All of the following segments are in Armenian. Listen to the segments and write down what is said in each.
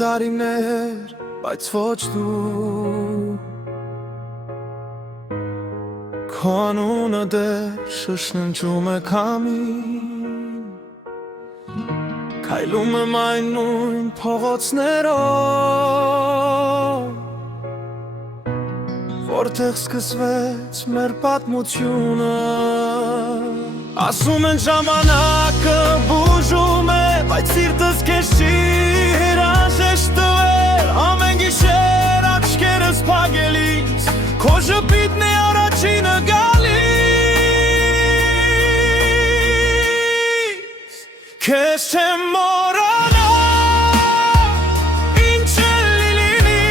տարիներ, բայց ոչ դու Քո անունը դեռ շշնջում է քամին Քայլում եմ այն նույն փողոցներով Որտեղ սկսվեց մեր պատմությունը Ասում են ժամանակը բուժում է Բայց սիրտս քեզ չի հրաժեշտ տվել Ամեն գիշեր աչքերս փակելիս Քո ժպիտն է առաջինը գալիս Քեզ չեմ մոռանա Ինչ էլ լինի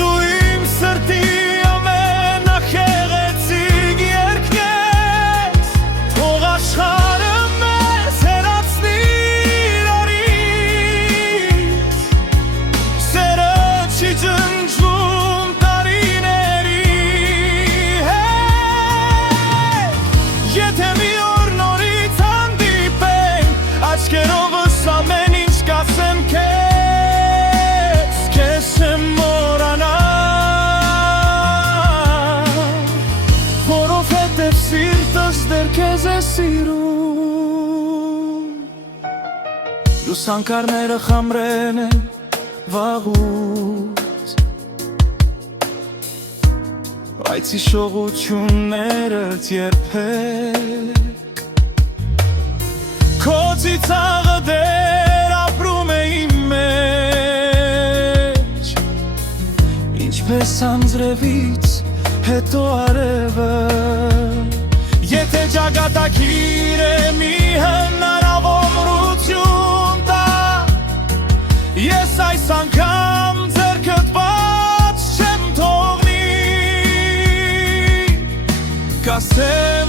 Դու իմ սրտի ամենախեղեցիկ երգն ես Թող աշխարհը մեզ հեռացնի իրարից Սերը չի ջնջվում տարիների հետ Եթե մի օր նորից հանդիպենք Աչքերովս ամեն ինչ կասեմ քեզ Քեզ չեմ մոռանա Որովհետև սիրտս դեռ քեզ է սիրում Լուսանկարները խամրեն են վաղուց Բայց հիշողություններդ երբեք Քո ծիծաղը դեռ ապրում է իմ մեջ Ինչպես անձրևից հետո արևը Եթե ճակատագիր է մի հնարավորություն տա Ես այս անգամ ձեռքդ բաց չեմ թողնի Կասեմ